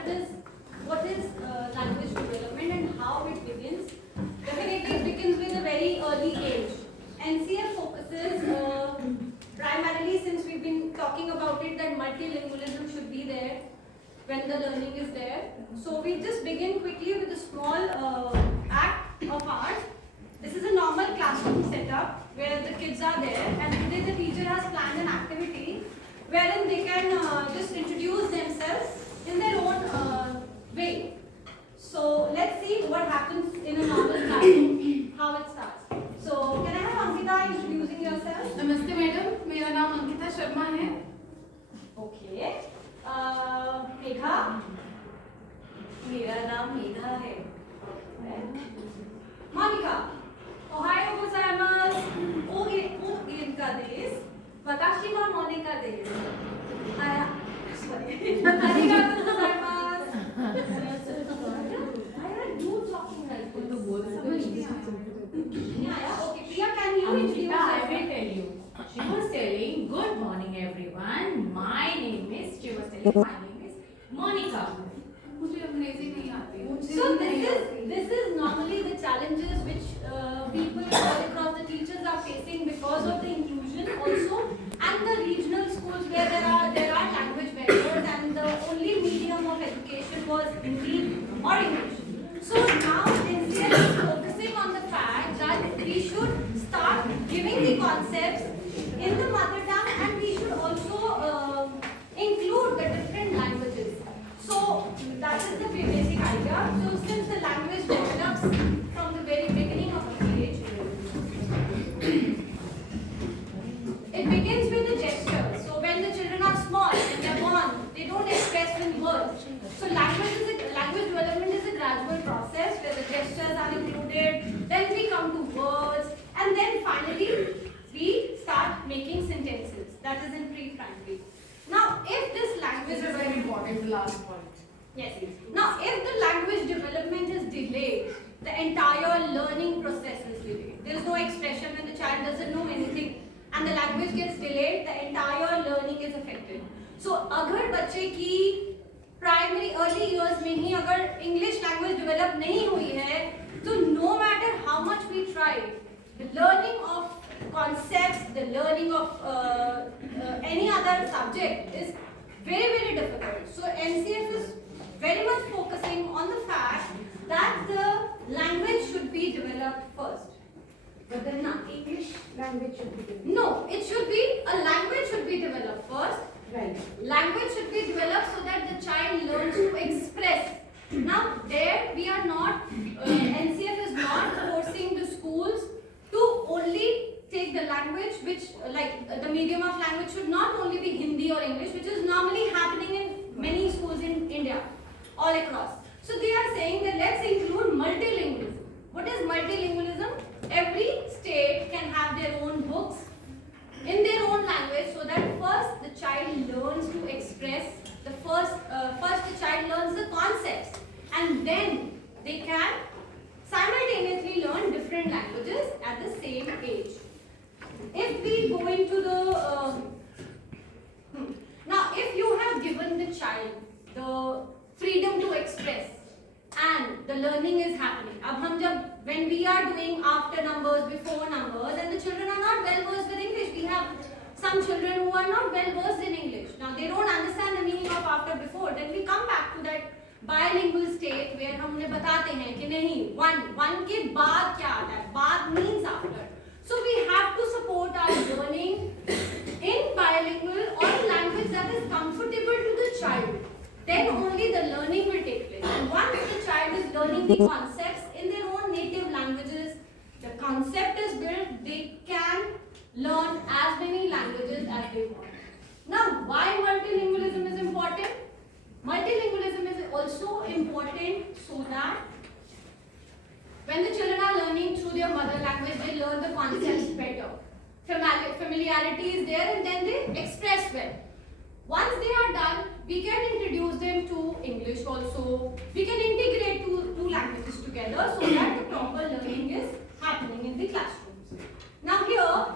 what is language development and how it begins. Definitely it begins with a very early age. NCF focuses primarily, since we've been talking about it, that multilingualism should be there when the learning is there. So we just begin quickly with a small act of ours. This is a normal classroom setup where the kids are there, and today the teacher has planned an activity wherein they can just introduce themselves in their own way. So let's see what happens in a normal classroom, how it starts. So can I have Ankita introducing yourself? नमस्ते madam, मेरा नाम अंकिता शर्मा है. Okay. Megha? मेरा नाम मेघा है. Monica? Ohayou gozaimasu. Ugenka desu. Watashi wa Monica desu. Arigatou gozaimasu. Why are you talking like this? Yeah. Okay, Priya, can you introduce Ankita, I yourself? will tell you. She was telling, good morning everyone. My name is, she was telling, my name is Monica. मुझे अंग्रेजी नहीं आती. So this is normally the challenges which people all across the teachers are facing because of the inclusion also, and the regional schools where there are language barriers and the only medium of education was Hindi or English. So now NCL is focusing on the fact that we should start giving the concepts in the mother tongue, and we should also include the different languages. So that is the basic idea. So since the language develops from the very beginning of the age, it begins with the gesture. So when the children are small and they are born, they don't express in words. So language development is a gradual process where the gestures are included. Then we come to words, and then finally we start making sentences. That is in pre-primary. Now, if this language This is very important, the last point. Yes. Now, if the language development is delayed, the entire learning process is delayed. There is no expression when the child doesn't know anything, and the language gets delayed, the entire learning is affected. So, अगर बच्चे की primary early years में ही अगर English language develop नहीं हुई है, तो no matter how much we try, the learning of concepts, the learning of any other subject is very difficult. So NCF is very much focusing on the fact that the language should be developed first. But then English language should be developed. No, it should be, a language should be developed first. Right. Language should be developed so that the child learns to express. Now there we are not, NCF is not forcing the schools to only take the language which, the medium of language should not only be Hindi or English, which is normally happening in many schools in India, all across. So they are saying that let's include multilingualism. What is multilingualism? Every state can have their own books in their own language, so that first the child learns to express, first the child learns the concepts, and then they can simultaneously learn different languages at the same age. If we go into the now, if you have given the child the freedom to express and the learning is happening, when we are doing after numbers, before numbers, and the children are not well versed with English, we have some children who are not well versed in English. Now they don't understand the meaning of after, before. Then we come back to that bilingual state where हम उन्हें बताते हैं कि नहीं, one के बाद क्या आता है, बाद means after. So we have to support our learning in bilingual or language that is comfortable to the child. Then only the learning will take place. And once the child is learning the concepts in their own native languages, the concept is built, they can learn as many languages as they want. Now, why multilingualism is important? Multilingualism is also important so that when the children are learning through their mother language, they learn the concepts better. Familiarity is there, and then they express well. Once they are done, we can introduce them to English also. We can integrate two languages together so that the proper learning is happening in the classrooms. Now here,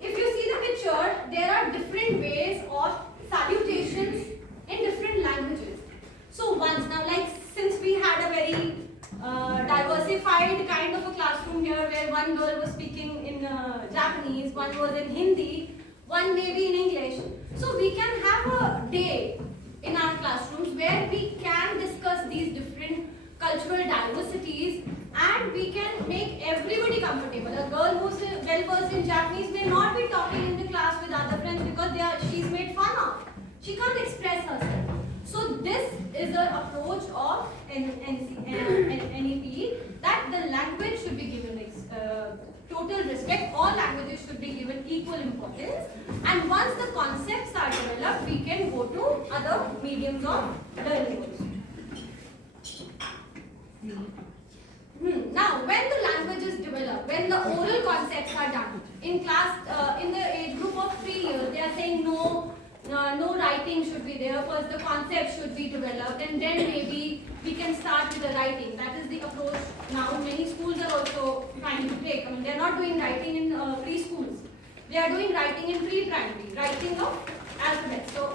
if you see the picture, there are different ways of salutations in different languages. So one was in Hindi, one may be in English. So we can have a day in our classrooms where we can discuss these different cultural diversities and we can make everybody comfortable. A girl who's well versed in Japanese may not be talking in the class with other friends because she's made fun of. She can't express herself. So this is the approach of NEP, that the language should be given total respect. All languages should be given equal importance. And once the concepts are developed, we can go to other mediums of learning. Now, when the language is developed, when the oral concepts are done, in class, in the age group of 3 years, they are saying no writing should be there. First, the concept should be developed, and then maybe we can start with the writing. That is the approach now many schools are also trying to take. I mean, they are not doing writing in preschools. They are doing writing in pre-primary, writing of alphabet. So,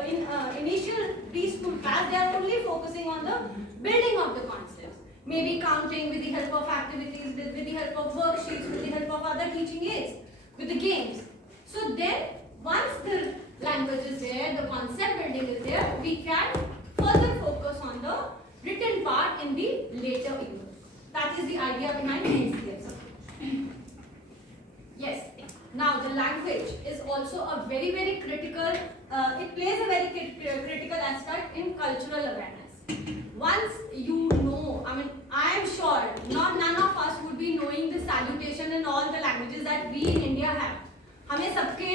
in initial preschool class, they are only focusing on the building of the concepts. Maybe counting with the help of activities, with the help of worksheets, with the help of other teaching aids, with the games. So then, once the language is there, the concept building is there, we can further focus on the written part in the later years. That is the idea behind NCF's approach. Yes. Now, the language is also a very, very critical, it plays a very critical aspect in cultural awareness. Once you know, I mean, I am sure none of us would be knowing the salutation in all the languages that we in India have. हमें सबके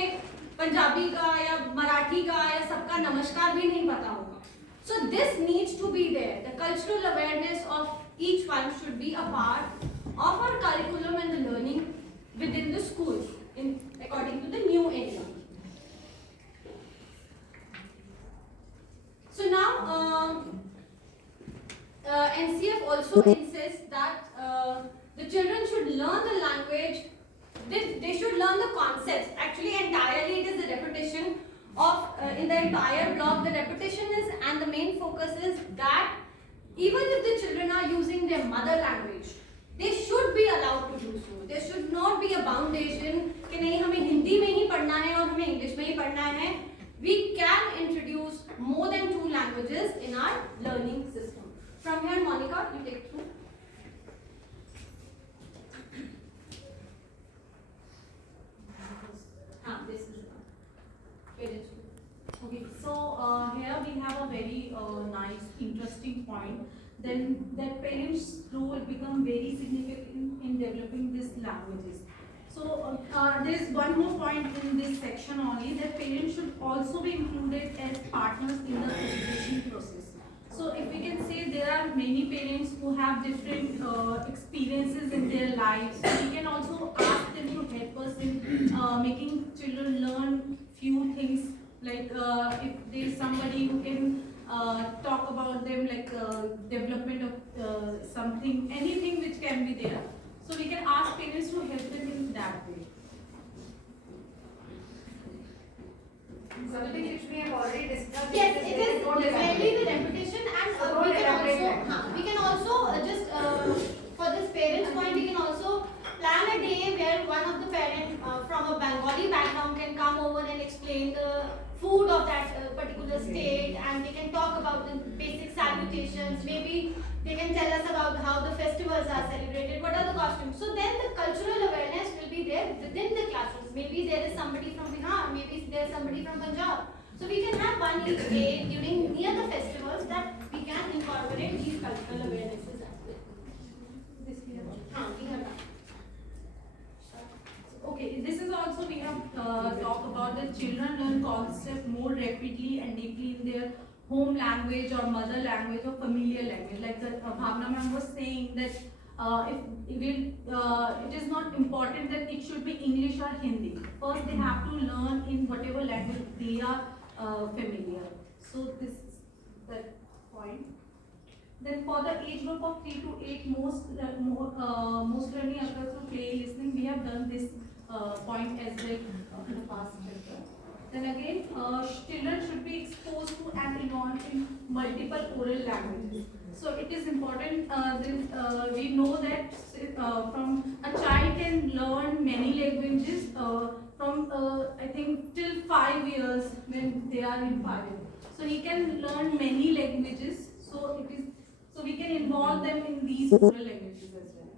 पंजाबी का या मराठी का या सबका नमस्कार भी नहीं पता होगा. So this needs to be there. The cultural awareness of each one should be a part of our curriculum and the learning within the schools, according to the new NEP. So now, NCF also insists that the children should learn the language. They should learn the concepts. Actually, entirely it is the repetition of in the entire block. The repetition is, and the main focus is that even if the children are using their mother language, they should be allowed to do so. There should not be a foundation कि नहीं हमें हिंदी में ही पढ़ना है और हमें English में ही पढ़ना है. We can introduce more than 2 languages in our learning system. From here, Monica, you take through. This is parents. Okay, so here we have a very nice, interesting point. Then that parents' role become very significant in developing these languages. So there is one more point in this section only, that parents should also be included as partners in the education process. So if we can say, there are many parents who have different experiences in their lives. So we can also ask them to help us in making children learn few things, like if there is somebody who can talk about them, like development of something, anything which can be there. So we can ask parents to help them in that way. Something which we have already discussed. Yes, it is mainly the repetition, and we can also just for this parents' point, we can also plan a day where one of the parents from a Bengali background can come over and explain the food of that particular state, and they can talk about the basic salutations. Maybe they can tell us about how the festivals are celebrated, what are the costumes. So then the cultural awareness will be there within the classrooms. Maybe there is somebody from Bihar, maybe there is somebody from Punjab. So we can have one each day during near the festivals that we can incorporate these cultural awarenesses as well. We have done. Okay, this is also we have talked about the children learn concept more rapidly and deeply in their home language or mother language or familiar language. Like the Bhavna ma'am was saying that it is not important that it should be English or Hindi. First, they have to learn in whatever language they are familiar. So this is the point. Then for the age group of 3 to 8, most learning occurs through play, listening. We have done this point as well in the past chapter. Then again, children should be exposed to and learn in multiple oral languages. So it is important. We know that from a child can learn many languages from I think till 5 years when they are in 5. So he can learn many languages. So we can involve them in these oral languages as well.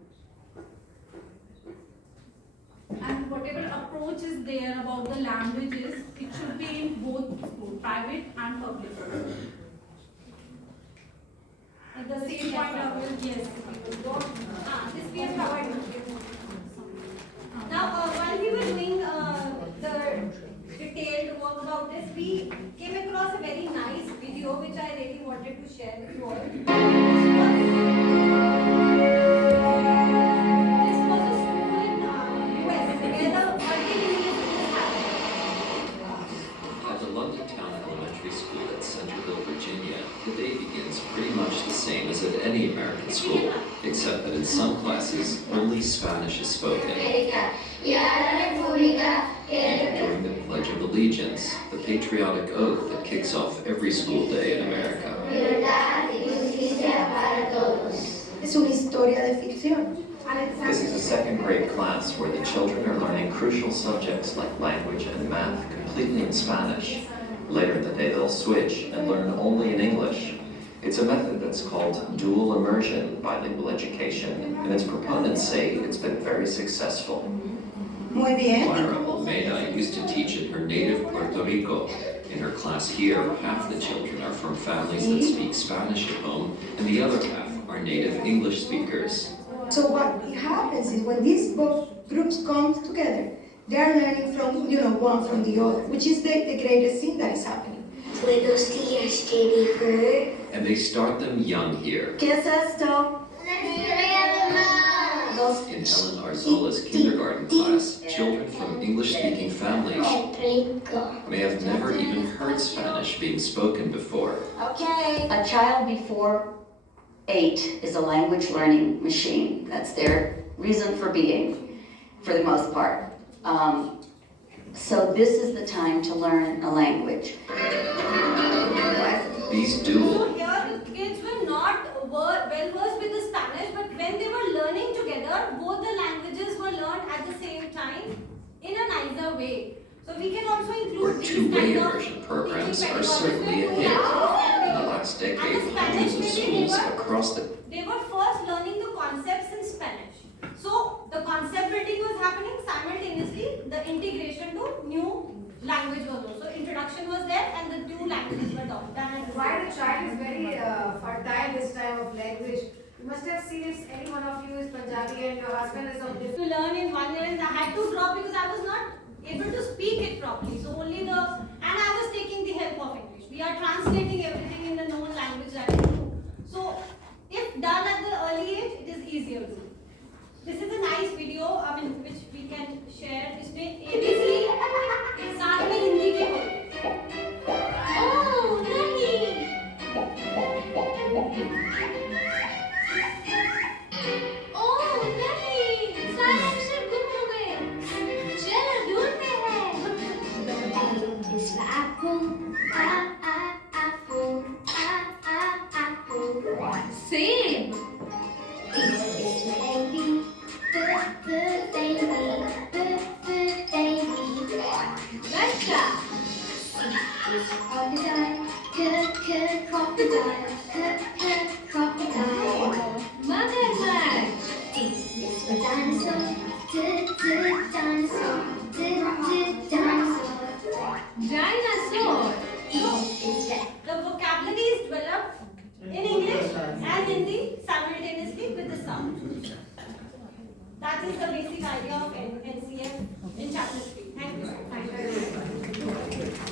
And whatever approach is there about the languages, it should be in both school, private and public. At the same point I will, yes, This we have covered. Now, while we were doing the detailed work about this, we came across a very nice video which I really wanted to share with you all. This was a school in US where the multilingual is happening. At the London Town Elementary School at Centerville, Virginia, the day begins pretty much the same as at any American school, except that in some classes, only Spanish is spoken. During the Pledge of Allegiance, the patriotic oath that kicks off every school day in America. Es una historia de ficción. This is a second grade class where the children are learning crucial subjects like language and math completely in Spanish. Later in the day, they'll switch and learn only in English. It's a method that's called dual immersion bilingual education, and its proponents say it's been very successful. Muy bien. Clara Olmeda used to teach in her native Puerto Rico. In her class here, half the children are from families that speak Spanish at home, and the other half are native English speakers. So what happens is when these both groups come together, they are learning from, one from the other, which is the greatest thing that is happening. Buenos días, Jennifer. And they start them young here. ¿Qué es esto? Dos. In Helen Arzola's kindergarten class, children from English-speaking families Explico. may have never even heard Spanish being spoken before. Okay. A child before 8 is a language learning machine. That's their reason for being, for the most part. So this is the time to learn a language. These dual So here the kids were not well versed with the Spanish, but when they were learning together, both the languages were learned at the same time in a nicer way. So we can also or include these two-way kind of immersion programs teaching are pedagogies certainly a where hit. both In the last decade, And the hundreds of Spanish schools maybe across the they were first learning the concepts in Spanish. So the concept building was happening simultaneously, the integration to new language was also. Introduction was there and the two languages were done. Why the child is very fertile this time of language. You must have seen if any one of you is Punjabi and your husband is of different. To learn in 1 year and I had to drop because I was not able to speak it properly. So only and I was taking the help of English. We are translating everything in the known language that we do. So if done at the early age, it is easier to do. This is a nice video, which we can share. इसमें ABC साथ में हिंदी के बोल. Oh, नहीं. Oh, नहीं. सारे अक्षर गुम हो गए. चलो ढूंढते हैं. It's the apple. Apple. Apple. Same. It's the baby. The baby. The baby. Gotcha. It's crocodile. Crocodile. Crocodile. Motherland. It's the dinosaur. Dinosaur. Dinosaur. Dinosaur. It's the The vocabulary is developed in English and Hindi simultaneously with the sound. That is the basic idea of NCF in chapter 3. Thank you.